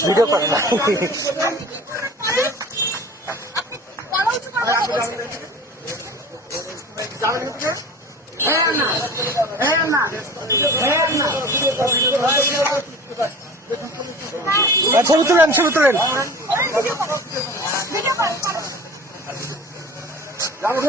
Video করে না ছবি তুলেন। ছবি তুলেন আপনি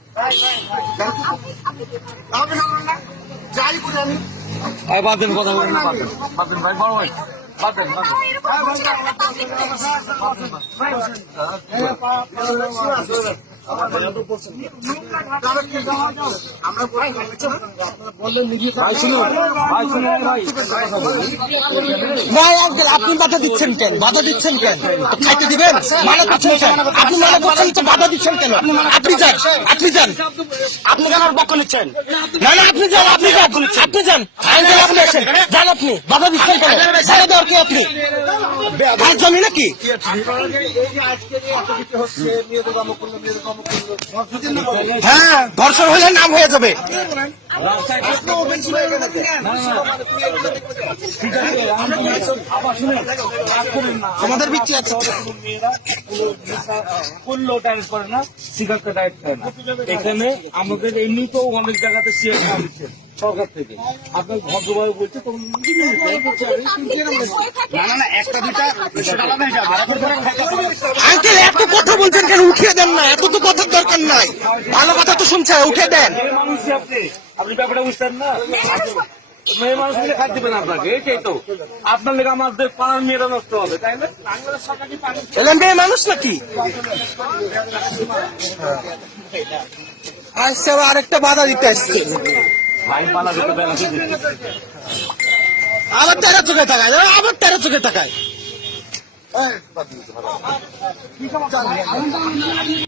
যাই করি আমি বাদেন কথা বলেন বাদেন বাদেন ভাই বড় ভাই বাদেন বাদেন আপনি বাধা দিচ্ছেন কেন? বাধা দিচ্ছেন কেন? খাইতে দিবেন? মানা করছেন কেন? আপনি মানা করছেন তো বাধা দিচ্ছেন কেন? আপনি যান আপনি যান। আপনি কেন আর পক্ষ নিচ্ছেন। না না আপনি যান আপনি যান আপনি যান। আপনি যান আপনি। বাধা দিচ্ছেন কেন? বাধা দেওয়ার কি আপনি? জমি নাকি? হ্যাঁ ধর্ষণ হলে নাম হয়ে যাবে। আমাদের বিচ্ছি আছে। করলেও করে না সিগারেটটা ডাইরেক্ট করে না এখানে আমাদের এমনিতেও অনেক জায়গাতে শেয়ার সরকার থেকে। আপনার ভদ্রভাবে বলছে তখন না না একটা দুইটা বলছেন কেন? উঠিয়ে দেন না। এত তো কথার দরকার নাই। ভালো কথা তো শুনছে উঠে দেন। আপনি? ব্যাপারটা বুঝতেন না? মেয়ে মানুষ মিলে খাদ্য দেবেন আপনাকে এইটাই তো আপনার লেগে আমাদের পাড়ার মেয়েরা নষ্ট হবে তাই না? এলেন মেয়ে মানুষ নাকি? আচ্ছা আরেকটা বাধা দিতে আসছে। পালা দিতে দেয় না আবার তেরো চোখে টাকায় আবার তেরো চোখে টাকায়